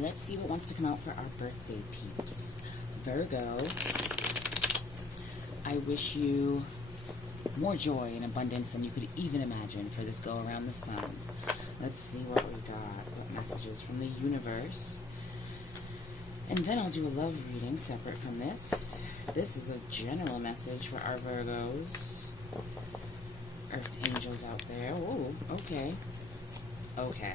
let's see what wants to come out for our birthday peeps. Virgo, I wish you more joy and abundance than you could even imagine for this go around the sun. Let's see what we got, what messages from the universe. And then I'll do a love reading separate from this. This is a general message for our Virgos. Earth angels out there. Oh, okay. Okay.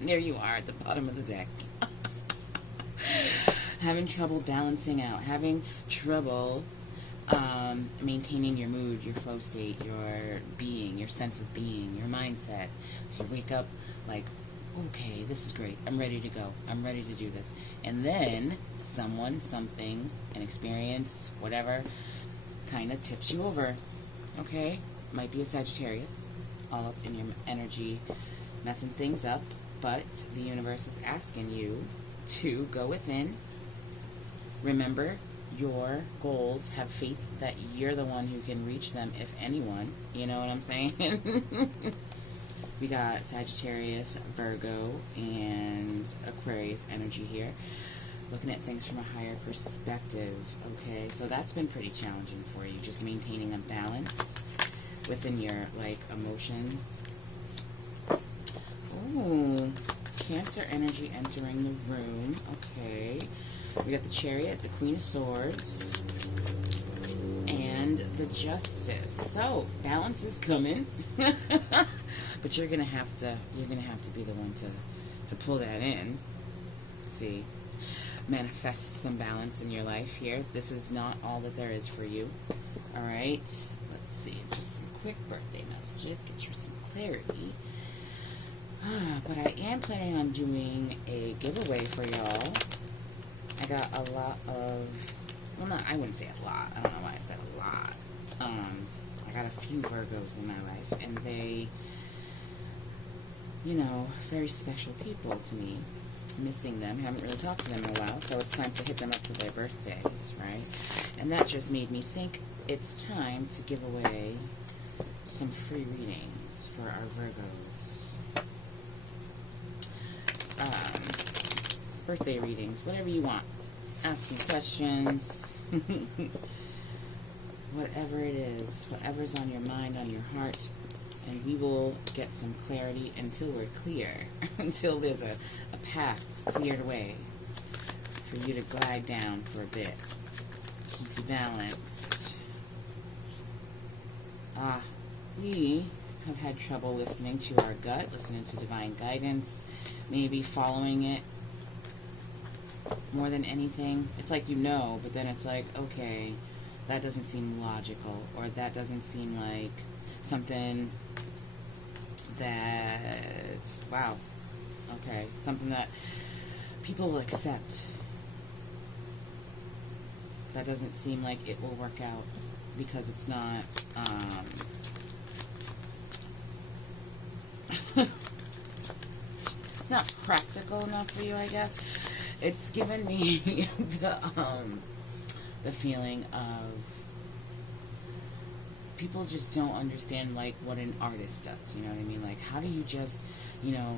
There you are at the bottom of the deck. Having trouble balancing out. Having trouble maintaining your mood, your flow state, your being, your sense of being, your mindset. So you wake up like, okay, this is great. I'm ready to go. I'm ready to do this. And then someone, something, an experience, whatever, kind of tips you over. Okay? Might be a Sagittarius, all up in your energy, messing things up. But the universe is asking you to go within. Remember your goals. Have faith that you're the one who can reach them, if anyone. You know what I'm saying? We got Sagittarius, Virgo, and Aquarius energy here. Looking at things from a higher perspective. Okay, so that's been pretty challenging for you. Just maintaining a balance within your, like, emotions. Ooh, Cancer energy entering the room. Okay. We got the Chariot, the Queen of Swords, and the Justice. So, balance is coming. But you're gonna have to be the one to pull that in. See, manifest some balance in your life here. This is not all that there is for you. All right. Let's see. Just some quick birthday messages. Get you some clarity. But I am planning on doing a giveaway for y'all. I got a lot of, well, not, I wouldn't say a lot. I don't know why I said a lot. I got a few Virgos in my life, and they, you know, very special people to me. Missing them, haven't really talked to them in a while, so it's time to hit them up for their birthdays, right? And that just made me think it's time to give away some free readings for our Virgos. Birthday readings, whatever you want. Ask some questions. Whatever it is, whatever's on your mind, on your heart, and we will get some clarity until we're clear, until there's a path cleared away for you to glide down for a bit. Keep you balanced. We have had trouble listening to our gut, listening to divine guidance, maybe following it more than anything. It's like you know, but then it's like, okay, that doesn't seem logical, or that doesn't seem like something that, wow, okay, something that people will accept. That doesn't seem like it will work out because it's not, it's not practical enough for you, I guess. It's given me the feeling of people just don't understand, like, what an artist does, you know what I mean? Like, how do you just, you know,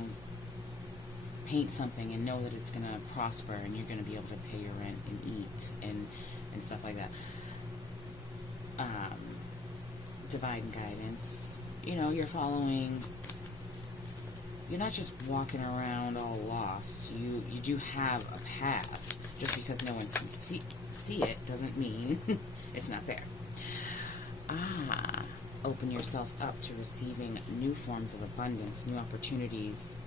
paint something and know that it's going to prosper and you're going to be able to pay your rent and eat and stuff like that? Divine guidance. You know, you're following, you're not just walking around all lost. You do have a path. Just because no one can see it doesn't mean it's not there. Open yourself up to receiving new forms of abundance, new opportunities.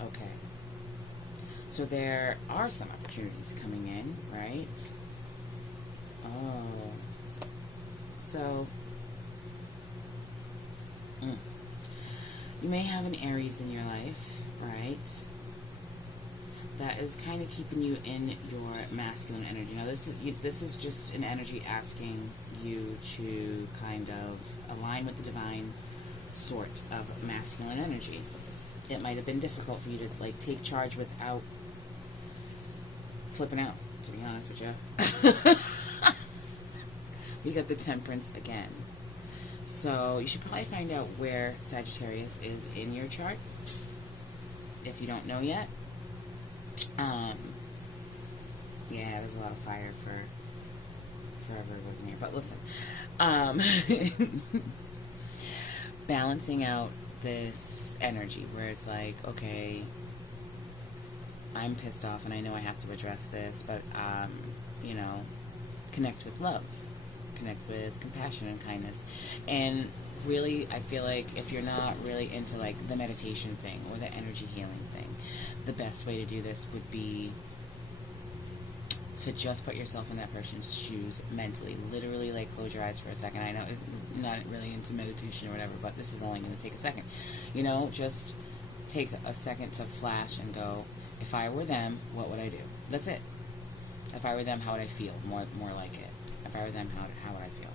Okay. So there are some opportunities coming in, right? Oh. So, you may have an Aries in your life, right? That is kind of keeping you in your masculine energy. Now, this is just an energy asking you to kind of align with the divine sort of masculine energy. It might have been difficult for you to, like, take charge without flipping out, to be honest with you. We got the Temperance again. So you should probably find out where Sagittarius is in your chart. if you don't know yet. Yeah, there's a lot of fire for Virgos in here. But listen, balancing out this energy where it's like, okay, I'm pissed off and I know I have to address this, but, you know, connect with love, connect with compassion and kindness. And really, I feel like if you're not really into like the meditation thing or the energy healing thing, the best way to do this would be to just put yourself in that person's shoes mentally. Literally, like, close your eyes for a second. I know it's not really into meditation or whatever, but this is only going to take a second. You know, just take a second to flash and go, if I were them, what would I do? That's it. If I were them, how would I feel? More like it. If I were them, how would I feel?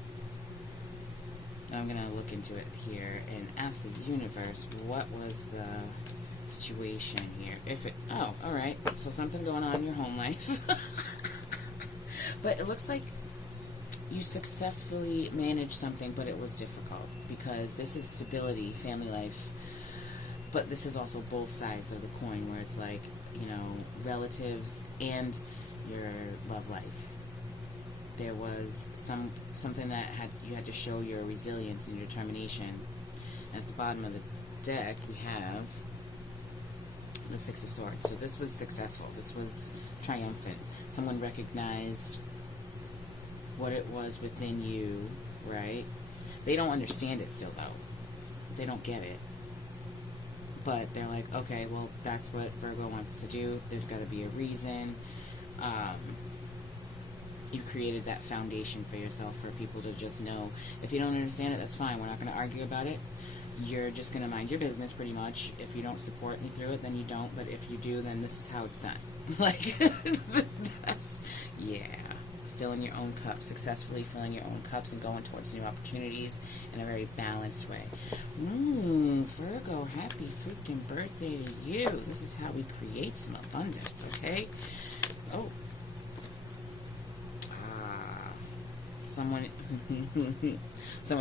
Now I'm going to look into it here and ask the universe, what was the situation here? Oh, alright. So something going on in your home life. But it looks like you successfully managed something, but it was difficult, because this is stability, family life, but this is also both sides of the coin, where it's like, you know, relatives and your love life. There was something that you had to show your resilience and your determination. At the bottom of the deck, we have the Six of Swords. So this was successful. This was triumphant. Someone recognized what it was within you, right? They don't understand it still, though. They don't get it. But they're like, okay, well, that's what Virgo wants to do. There's got to be a reason. You created that foundation for yourself for people to just know. If you don't understand it, that's fine. We're not going to argue about it. You're just going to mind your business, pretty much. If you don't support me through it, then you don't. But if you do, then this is how it's done. Like, that's, yeah. Filling your own cup, successfully filling your own cups and going towards new opportunities in a very balanced way. Virgo, happy freaking birthday to you. This is how we create some abundance, okay? Oh. Someone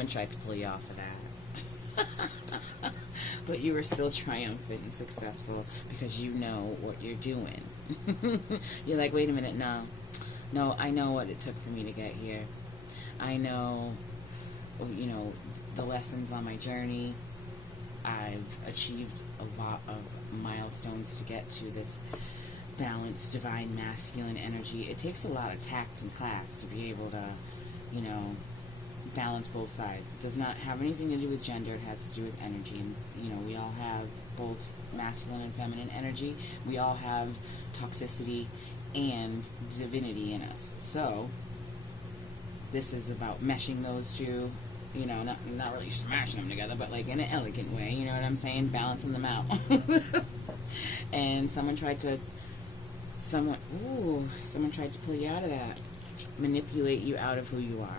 tried to pull you off of that. But you were still triumphant and successful because you know what you're doing. You're like, wait a minute, no, I know what it took for me to get here. I know, you know, the lessons on my journey. I've achieved a lot of milestones to get to this balanced, divine, masculine energy. It takes a lot of tact and class to be able to, you know, balance both sides. It does not have anything to do with gender. It has to do with energy. And, you know, we all have both masculine and feminine energy. We all have toxicity and divinity in us. So this is about meshing those two, you know, not really smashing them together, but like in an elegant way, you know what I'm saying? Balancing them out. And someone tried to pull you out of that. Manipulate you out of who you are.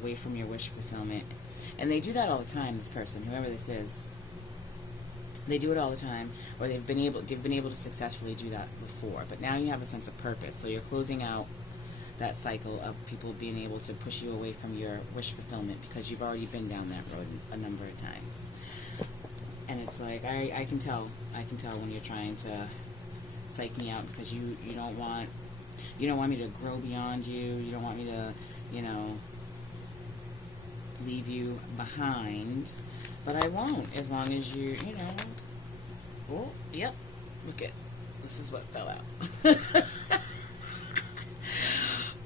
Away from your wish fulfillment. And they do that all the time, this person, whoever this is. They do it all the time, or they've been able to successfully do that before. But now you have a sense of purpose, so you're closing out that cycle of people being able to push you away from your wish fulfillment, because you've already been down that road a number of times. And it's like, I can tell when you're trying to psych me out, because you don't want me to grow beyond you. You don't want me to, you know, leave you behind. But I won't, as long as you know. Oh, yep. Look at, this is what fell out.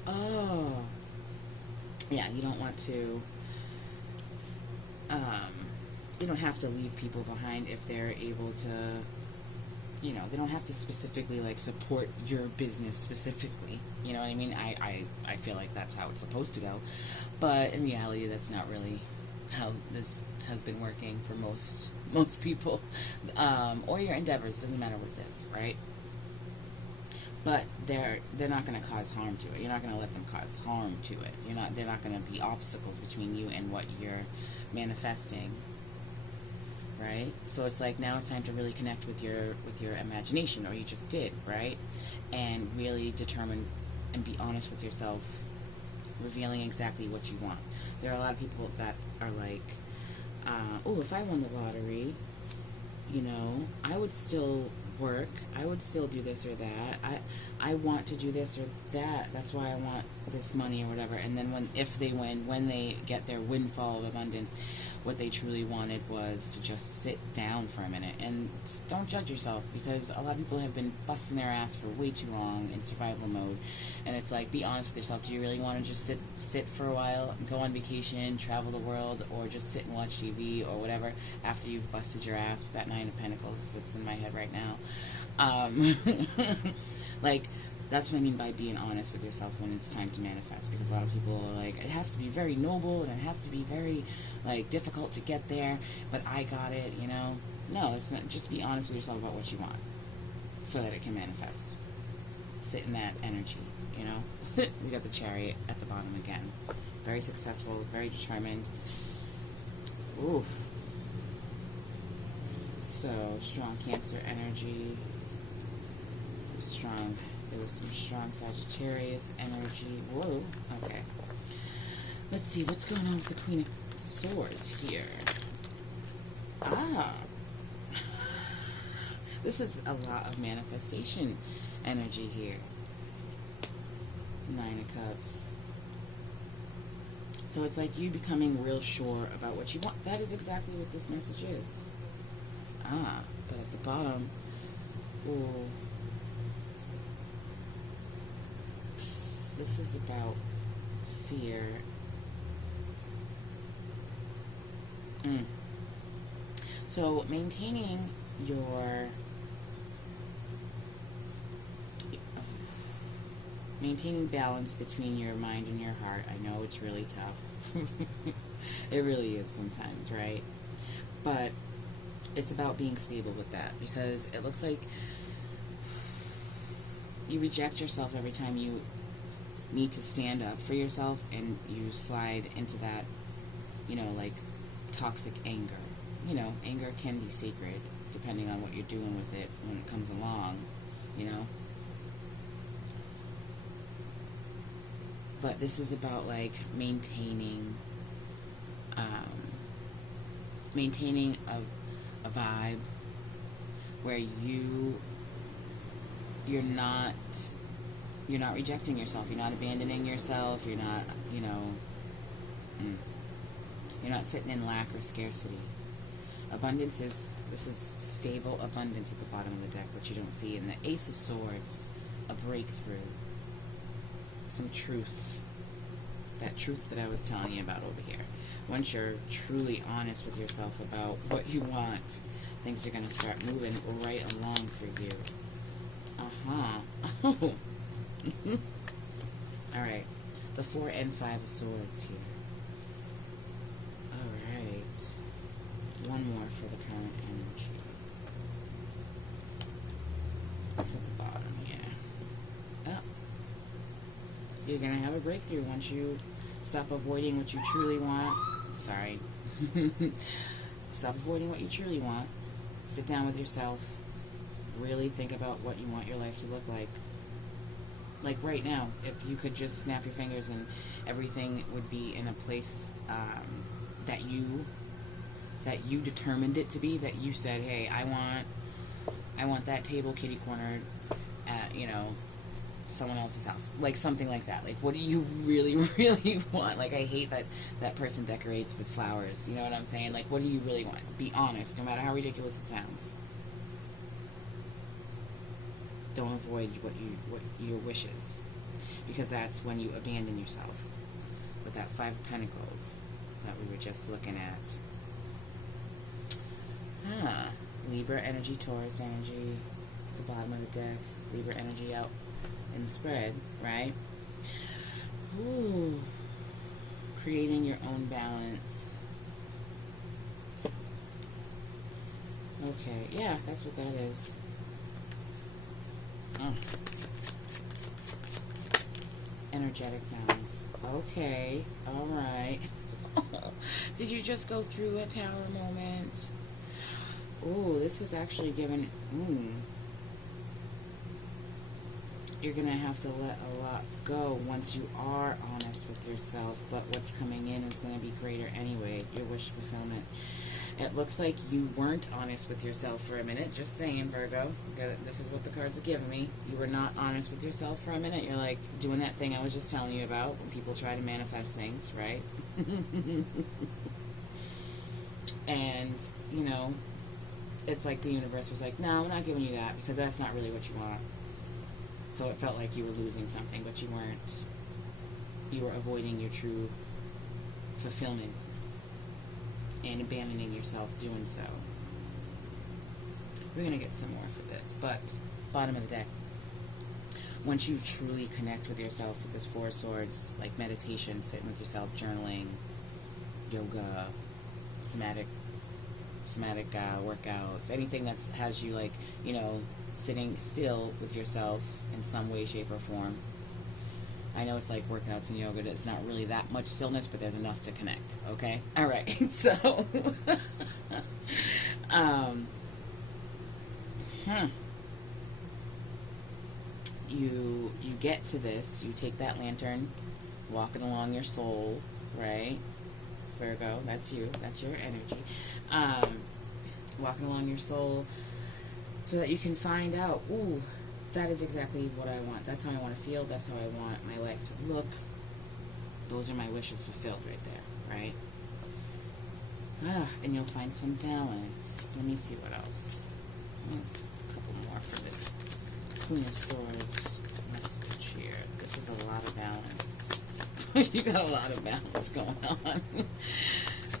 Oh. Yeah, you don't want to, you don't have to leave people behind if they're able to, you know, they don't have to specifically, like, support your business specifically. You know what I mean? I feel like that's how it's supposed to go. But in reality, that's not really how this has been working for most people. Or your endeavors, doesn't matter what it is, right? But they're not going to cause harm to it. You're not going to let them cause harm to it. They're not going to be obstacles between you and what you're manifesting. Right? So it's like, now it's time to really connect with your imagination, or you just did, right? And really determine and be honest with yourself, revealing exactly what you want. There are a lot of people that are like, oh, if I won the lottery, you know, I would still work. I would still do this or that. I want to do this or that. That's why I want this money or whatever. And then when they get their windfall of abundance, what they truly wanted was to just sit down for a minute. And don't judge yourself, because a lot of people have been busting their ass for way too long in survival mode. And it's like, be honest with yourself. Do you really want to just sit for a while, go on vacation, travel the world, or just sit and watch TV or whatever after you've busted your ass with that Nine of Pentacles that's in my head right now? Like, that's what I mean by being honest with yourself when it's time to manifest, because a lot of people are like, it has to be very noble and it has to be very, like, difficult to get there, but I got it, you know? No, it's not. Just be honest with yourself about what you want so that it can manifest. Sit in that energy, you know? We got the Chariot at the bottom again. Very successful, very determined. Oof. So, strong Cancer energy. Strong. There was some strong Sagittarius energy. Whoa. Okay. Let's see what's going on with the Queen of Swords here. Ah. This is a lot of manifestation energy here. Nine of Cups. So it's like you becoming real sure about what you want. That is exactly what this message is. Ah. But at the bottom, ooh. This is about fear. So maintaining maintaining balance between your mind and your heart. I know it's really tough. It really is sometimes, right? But it's about being stable with that, because it looks like you reject yourself every time you need to stand up for yourself, and you slide into that, you know, like toxic anger. You know, anger can be sacred depending on what you're doing with it when it comes along, you know. But this is about like maintaining a vibe where you're not rejecting yourself, you're not abandoning yourself, you're not, you know, you're not sitting in lack or scarcity. Abundance this is stable abundance at the bottom of the deck, which you don't see. And the Ace of Swords, a breakthrough, some truth, that truth that I was telling you about over here. Once you're truly honest with yourself about what you want, things are going to start moving right along for you. Oh. Alright, the 4 and 5 of Swords here. Alright, one more for the current energy. What's at the bottom here? Oh, you're gonna have a breakthrough once you stop avoiding what you truly want. Sorry. Stop avoiding what you truly want. Sit down with yourself. Really think about what you want your life to look like. Like right now, if you could just snap your fingers and everything would be in a place that you determined it to be, that you said, hey, I want that table kitty cornered at, you know, someone else's house, like something like that. Like, what do you really, really want? Like, I hate that person decorates with flowers. You know what I'm saying? Like, what do you really want? Be honest, no matter how ridiculous it sounds. Don't avoid what your wishes, because that's when you abandon yourself. With that 5 of Pentacles that we were just looking at. Libra energy, Taurus energy, at the bottom of the deck. Libra energy out in the spread, right? Ooh. Creating your own balance. Okay, yeah, that's what that is. Oh. Energetic balance. Okay, alright. Did you just go through a tower moment? Ooh, this is actually given... You're going to have to let a lot go once you are honest with yourself, but what's coming in is going to be greater anyway, your wish fulfillment. It looks like you weren't honest with yourself for a minute. Just saying, Virgo. This is what the cards are giving me. You were not honest with yourself for a minute. You're like doing that thing I was just telling you about when people try to manifest things, right? And, you know, it's like the universe was like, no, I'm not giving you that because that's not really what you want. So it felt like you were losing something, but you weren't. You were avoiding your true fulfillment and abandoning yourself doing so. We're going to get some more for this, but bottom of the deck. Once you truly connect with yourself with this Four of Swords, like meditation, sitting with yourself, journaling, yoga, somatic workouts, anything that has you, like, you know, sitting still with yourself in some way, shape, or form. I know it's like workouts and yoga, it's not really that much stillness, but there's enough to connect, okay? All right, so, you get to this, you take that lantern, walking along your soul, right? Virgo, that's you, that's your energy. Walking along your soul so that you can find out, ooh, that is exactly what I want. That's how I want to feel. That's how I want my life to look. Those are my wishes fulfilled right there, right? And you'll find some balance. Let me see what else. A couple more for this Queen of Swords message here. This is a lot of balance. You got a lot of balance going on.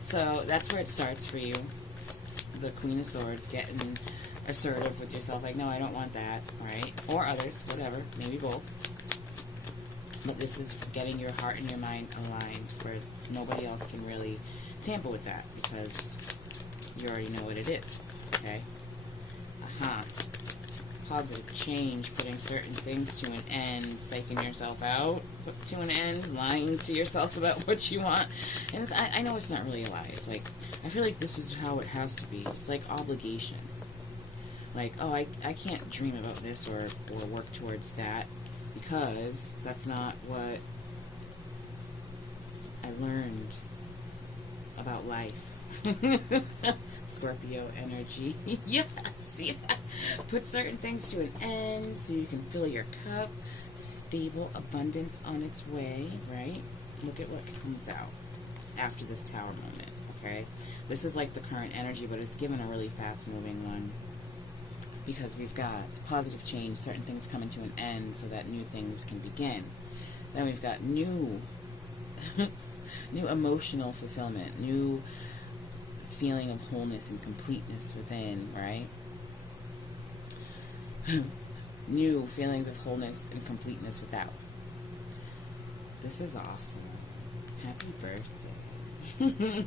So that's where it starts for you. The Queen of Swords, getting assertive with yourself, like, no, I don't want that, right? Or others, whatever, maybe both. But this is getting your heart and your mind aligned, where nobody else can really tamper with that, because you already know what it is, okay? Positive change, putting certain things to an end, psyching yourself out, put to an end, lying to yourself about what you want. And I know it's not really a lie. It's like, I feel like this is how it has to be. It's like obligation. Like, oh, I can't dream about this or work towards that because that's not what I learned about life. Scorpio energy. Yes, see that? Put certain things to an end so you can fill your cup. Stable abundance on its way, right? Look at what comes out after this Tower moment, okay? This is like the current energy, but it's given a really fast-moving one. Because we've got positive change, certain things coming to an end so that new things can begin. Then we've got new emotional fulfillment, new feeling of wholeness and completeness within, right? New feelings of wholeness and completeness without. This is awesome. Happy birthday.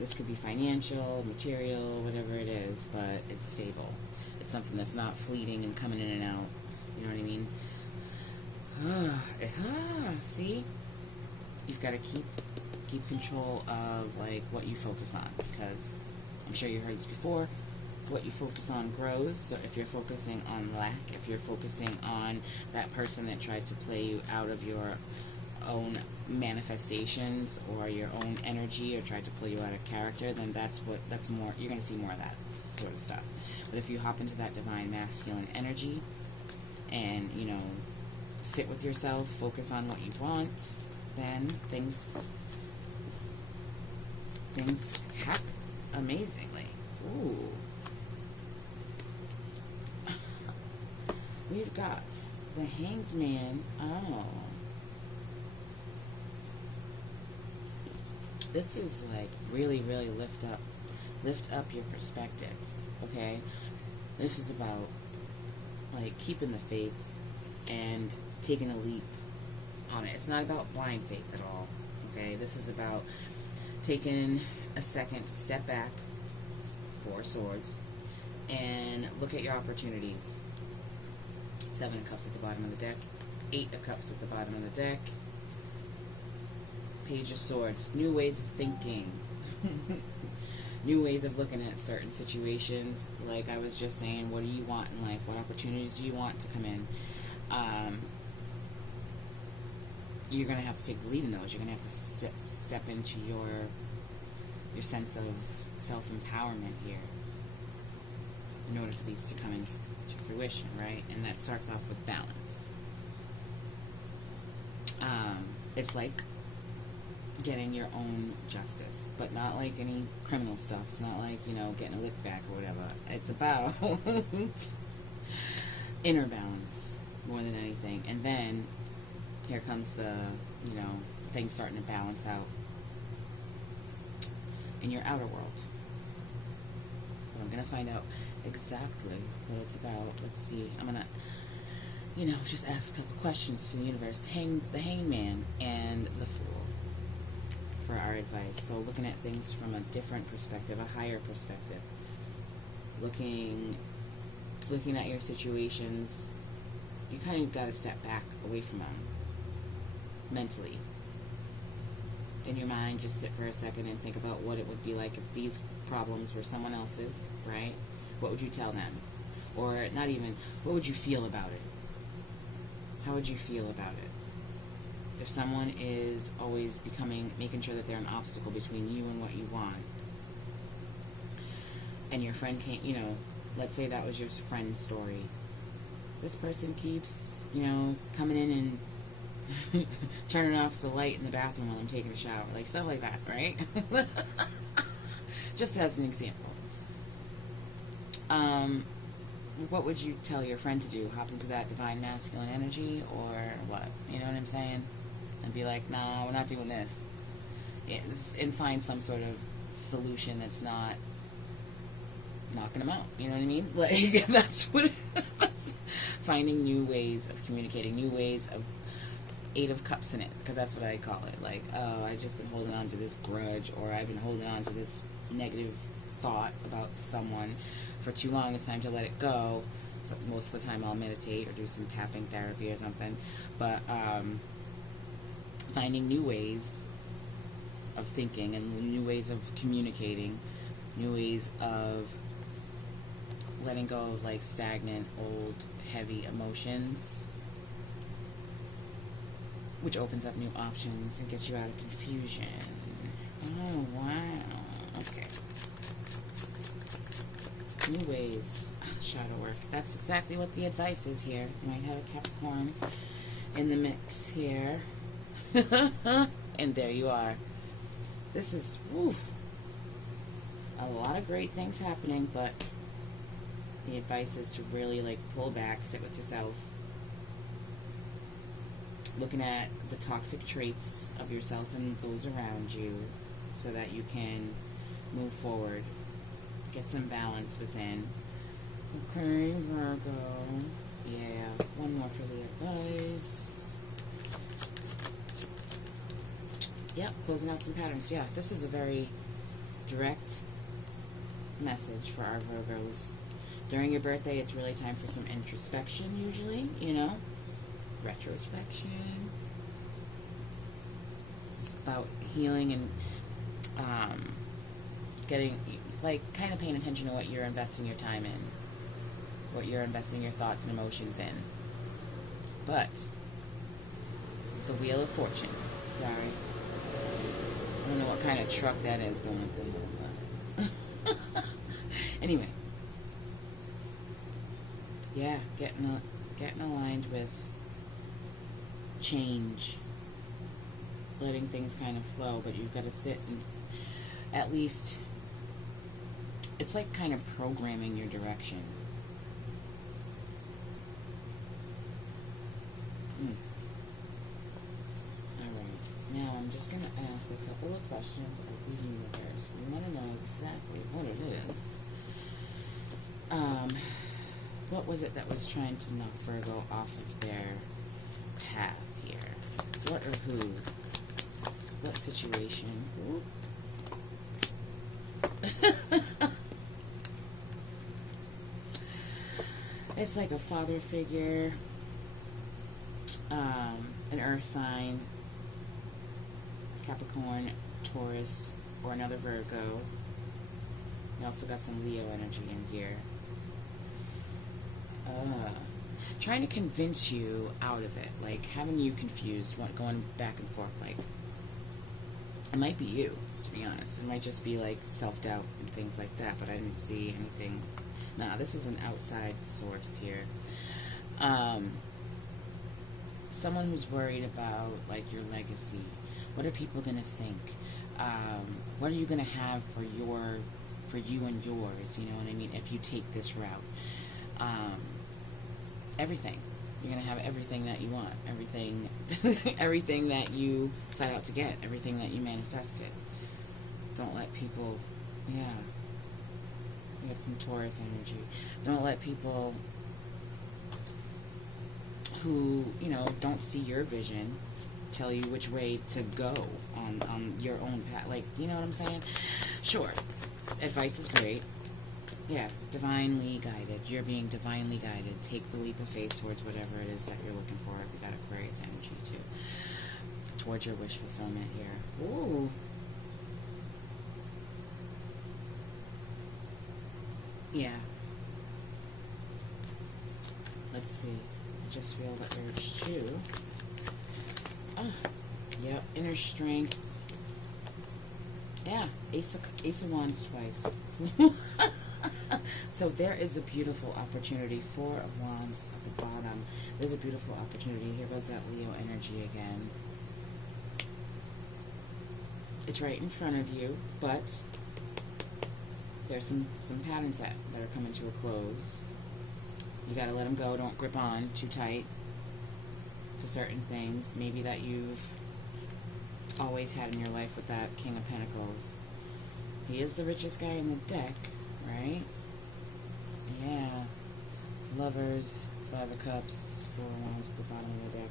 This could be financial, material, whatever it is, but it's stable. It's something that's not fleeting and coming in and out. You know what I mean? See? You've got to keep control of, like, what you focus on, because I'm sure you heard this before. What you focus on grows. So if you're focusing on lack, if you're focusing on that person that tried to play you out of your own manifestations or your own energy or tried to pull you out of character, then that's more, you're going to see more of that sort of stuff. But if you hop into that divine masculine energy and, you know, sit with yourself, focus on what you want, then things happen amazingly. Ooh. We've got the Hanged Man. Oh. This is like really, really lift up your perspective, okay? This is about like keeping the faith and taking a leap on it. It's not about blind faith at all, okay? This is about taking a second to step back, Four Swords, and look at your opportunities. 7 of Cups at the bottom of the deck, 8 of Cups at the bottom of the deck, Page of Swords, new ways of thinking, new ways of looking at certain situations. Like I was just saying, what do you want in life? What opportunities do you want to come in? You're going to have to take the lead in those. You're going to have to step into your sense of self-empowerment here in order for these to come into fruition, right? And that starts off with balance. It's like getting your own justice, but not like any criminal stuff. It's not like, you know, getting a lick back or whatever. It's about inner balance more than anything. And then here comes the, you know, things starting to balance out in your outer world. But I'm going to find out exactly what it's about. Let's see. I'm going to, you know, just ask a couple questions to the universe. The Hangman and the Fool for our advice. So looking at things from a different perspective, a higher perspective. Looking at your situations, you kind of got to step back away from them mentally. In your mind, just sit for a second and think about what it would be like if these problems were someone else's, right? What would you tell them? Or not even, what would you feel about it? How would you feel about it? If someone is always making sure that they're an obstacle between you and what you want, and your friend can't, you know, let's say that was your friend's story. This person keeps, you know, coming in and turning off the light in the bathroom while I'm taking a shower. Like, stuff like that, right? Just as an example. What would you tell your friend to do? Hop into that divine masculine energy, or what? You know what I'm saying? And be like, no, we're not doing this. And find some sort of solution that's not knocking them out. You know what I mean? Like, that's finding new ways of communicating, new ways of 8 of Cups in it, because that's what I call it. Like, oh, I've just been holding on to this grudge, or I've been holding on to this negative thought about someone for too long. It's time to let it go. So most of the time I'll meditate or do some tapping therapy or something. But finding new ways of thinking and new ways of communicating, new ways of letting go of like stagnant, old, heavy emotions, which opens up new options and gets you out of confusion. Oh, wow. Okay. New ways. Shadow work. That's exactly what the advice is here. You might have a Capricorn in the mix here. And there you are. This is, a lot of great things happening, but the advice is to really like pull back, sit with yourself, looking at the toxic traits of yourself and those around you so that you can move forward, get some balance within. Okay, Virgo. Yeah, one more for the advice. Yep, closing out some patterns. Yeah, this is a very direct message for our Virgos. During your birthday, it's really time for some introspection, usually, you know? Retrospection. It's about healing and getting, like, kind of paying attention to what you're investing your time in, what you're investing your thoughts and emotions in. But the Wheel of Fortune. Sorry. I don't know what kind of truck that is going up the hill, but anyway. Yeah, getting aligned with change, letting things kind of flow, but you've got to sit and at least, it's like kind of programming your direction. Alright, now I'm just going to ask a couple of questions of the universe. We want to know exactly what it is. What was it that was trying to knock Virgo off of their path here? What or who? What situation? It's like a father figure, an earth sign, Capricorn, Taurus, or another Virgo. You also got some Leo energy in here. Trying to convince you out of it, like having you confused, going back and forth, like it might be you. to be honest. It might just be like self-doubt and things like that, but I didn't see anything. Nah, this is an outside source here. Someone who's worried about like your legacy. What are people gonna think? What are you gonna have for you and yours? You know what I mean? If you take this route, everything. You're gonna have everything that you want, everything, everything that you set out to get, everything that you manifested. Don't let people, yeah. We got some Taurus energy. Don't let people who, you know, don't see your vision tell you which way to go on your own path. Like, you know what I'm saying? Sure, advice is great. Yeah, divinely guided. You're being divinely guided. Take the leap of faith towards whatever it is that you're looking for. We got Aquarius energy too. Towards your wish fulfillment here. Ooh. Yeah. Let's see. I just feel the urge to. Oh. Yep. Inner strength. Yeah. Ace of Wands twice. So there is a beautiful opportunity. Four of Wands at the bottom. There's a beautiful opportunity. Here goes that Leo energy again. It's right in front of you, but there's some patterns that are coming to a close. You gotta let them go. Don't grip on too tight to certain things. Maybe that you've always had in your life with that King of Pentacles. He is the richest guy in the deck, right? Yeah. Lovers, Five of Cups, Four of Wands at the bottom of the deck.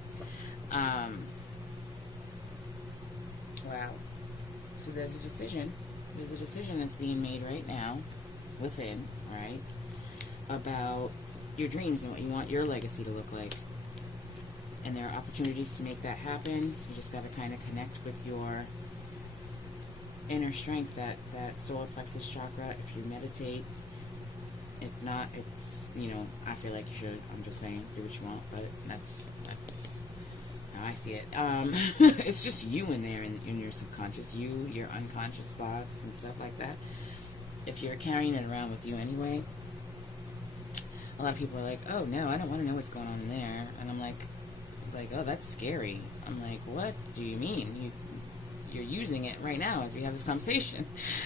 Wow. So there's a decision. There's a decision that's being made right now, within, right, about your dreams and what you want your legacy to look like. And there are opportunities to make that happen. You just got to kind of connect with your inner strength, that solar plexus chakra. If you meditate, if not, it's, you know, I feel like you should. I'm just saying, do what you want, but that's how I see it. It's just you in there, in your subconscious, your unconscious thoughts and stuff like that. If you're carrying it around with you anyway, a lot of people are like, oh no, I don't want to know what's going on in there. And I'm like, oh, that's scary. I'm like, what do you mean? You're using it right now as we have this conversation.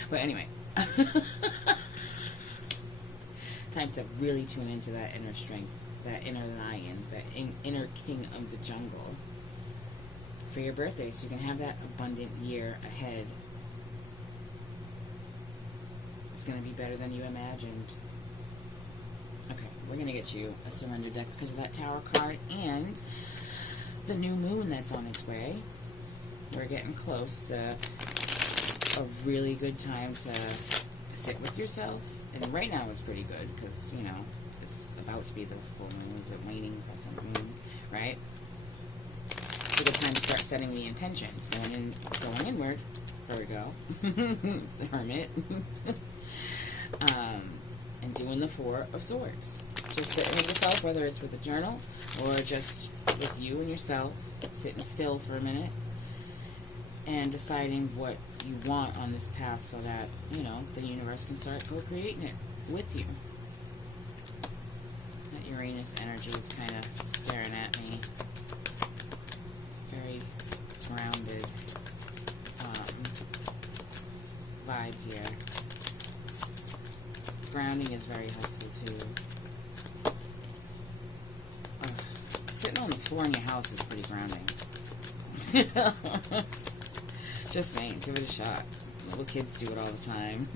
But anyway, time to really tune into that inner strength, that inner lion, that inner king of the jungle for your birthday, so you can have that abundant year ahead. It's going to be better than you imagined. Okay, we're going to get you a surrender deck because of that Tower card and the new moon that's on its way. We're getting close to a really good time to sit with yourself. And right now it's pretty good because, you know, it's about to be the full moon. Is it waning crescent moon, right? It's a good time to start setting the intentions. Going inward. Virgo. The Hermit. And doing the Four of Swords. Just sitting with yourself, whether it's with a journal or just with you and yourself, sitting still for a minute and deciding what you want on this path so that, you know, the universe can start co-creating it with you. That Uranus energy is kind of staring at me. Very grounded vibe here. Grounding is very helpful too. Sitting on the floor in your house is pretty grounding. Just saying, give it a shot. Little kids do it all the time.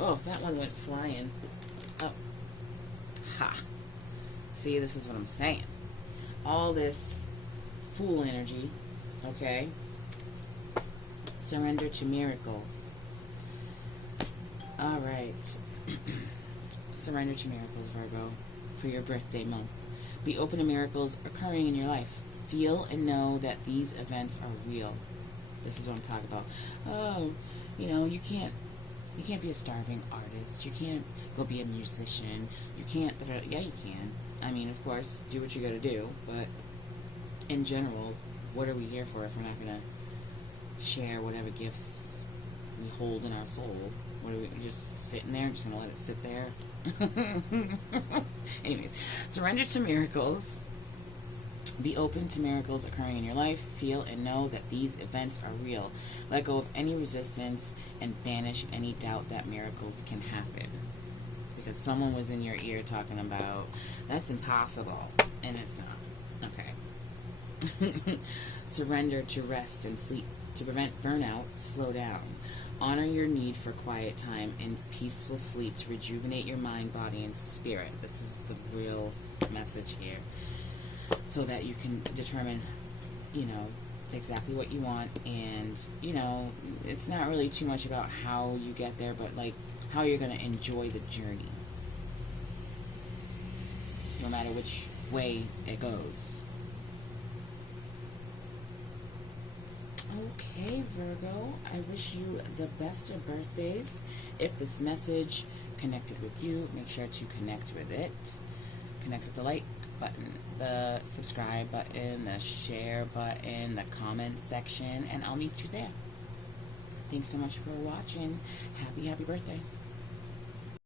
Oh, that one went flying. Oh. Ha. See, this is what I'm saying. All this Fool energy, okay? Surrender to miracles. Alright. Surrender to miracles, Virgo, for your birthday month. Be open to miracles occurring in your life. Feel and know that these events are real. This is what I'm talking about. Oh, you know, you can't be a starving artist. You can't go be a musician. You can't. Yeah, you can. I mean, of course, do what you got to do. But in general, what are we here for if we're not gonna share whatever gifts we hold in our soul. What are we just sitting there? Just gonna let it sit there? Anyways, surrender to miracles. Be open to miracles occurring in your life. Feel and know that these events are real. Let go of any resistance and banish any doubt that miracles can happen. Because someone was in your ear talking about, that's impossible. And it's not. Okay. Surrender to rest and sleep. To prevent burnout, slow down. Honor your need for quiet time and peaceful sleep to rejuvenate your mind, body, and spirit. This is the real message here. So that you can determine, exactly what you want. And, it's not really too much about how you get there, but, like, how you're going to enjoy the journey. No matter which way it goes. Okay, Virgo, I wish you the best of birthdays. If this message connected with you, make sure to connect with it. Connect with the like button, the subscribe button, the share button, the comment section, and I'll meet you there. Thanks so much for watching. Happy birthday.